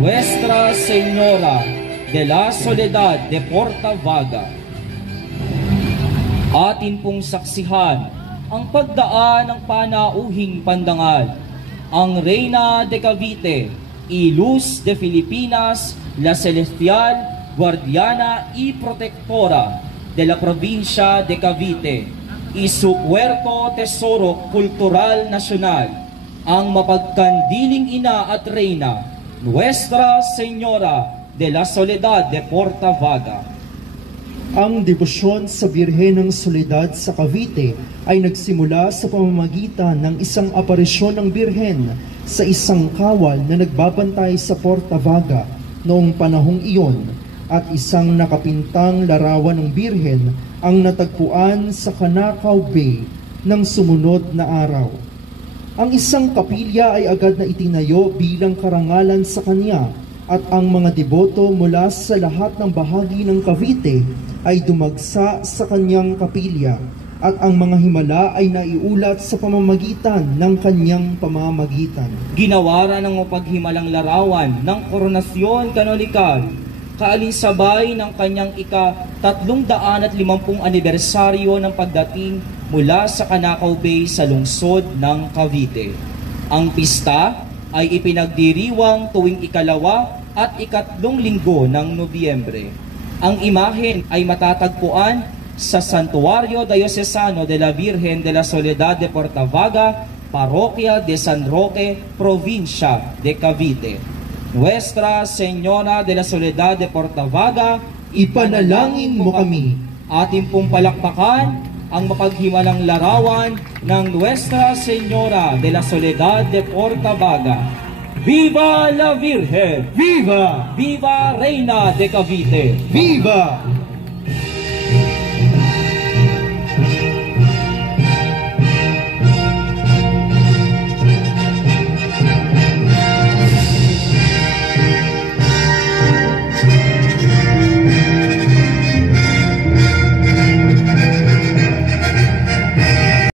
Nuestra Señora de la Soledad de Portavaga. Atin pong saksihan ang pagdaan ng panauhing pandangal, ang Reyna de Cavite y Luz de Filipinas, la Celestial Guardiana y Protectora de la Provincia de Cavite y su Puerto Tesoro Cultural Nacional, ang mapagkandiling ina at Reyna, Nuestra Señora de la Soledad de Portavaga. Ang debosyon sa Birhen ng Soledad sa Cavite ay nagsimula sa pamamagitan ng isang aparisyon ng Birhen sa isang kawal na nagbabantay sa Portavaga noong panahong iyon, at isang nakapintang larawan ng Birhen ang natagpuan sa Canacao Bay ng sumunod na araw. Ang isang kapilya ay agad na itinayo bilang karangalan sa kanya, at ang mga deboto mula sa lahat ng bahagi ng Cavite ay dumagsa sa kanyang kapilya, at ang mga himala ay naiulat sa pamamagitan ng kanyang pamamagitan. Ginawaran ng mapaghimalang larawan ng koronasyon kanolikal, kaalinsabay ng kanyang ika-350 anibersaryo ng pagdating mula sa Canacao Bay sa lungsod ng Cavite. Ang pista ay ipinagdiriwang tuwing ikalawa at ikatlong linggo ng Nobyembre. Ang imahen ay matatagpuan sa Santuario Diocesano de la Virgen de la Soledad de Portavaga, Parroquia de San Roque, Provincia de Cavite. Nuestra Señora de la Soledad de Portavaga, ipanalangin mo kami. Ating pong palakpakan ang mapaghimalang larawan ng Nuestra Señora de la Soledad de Portavaga. Viva la Virgen! Viva! Viva Reina de Cavite! Viva!